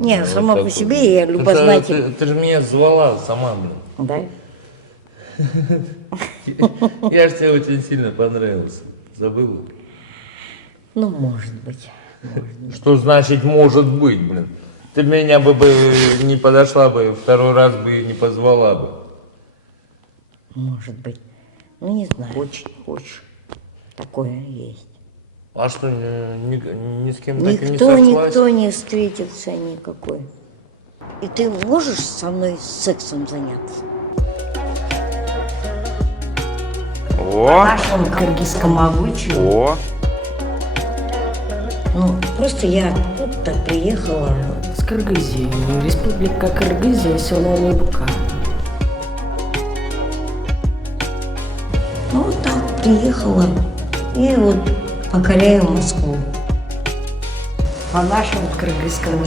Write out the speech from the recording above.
Не, сама Вот по так себе вот. я Потому что любознательна. ты же меня звала сама, блин. Да? Я же тебе очень сильно понравился. Забыла? Ну, может быть. Что значит может быть, блин? Ты меня бы не подошла бы, второй раз бы не позвала бы. Может быть. Ну, не знаю. Хочешь. Такое есть. А что, ни с кем так и не Никто сошлась? не встретился никакой. И ты можешь со мной сексом заняться? О, В нашем кыргызском обычае. о. Ну, просто я тут-то приехала. С Кыргызии. Республика Кыргызия, село Лыбка. Ну, вот так приехала. И вот покоряю Москву. По нашему кыргызскому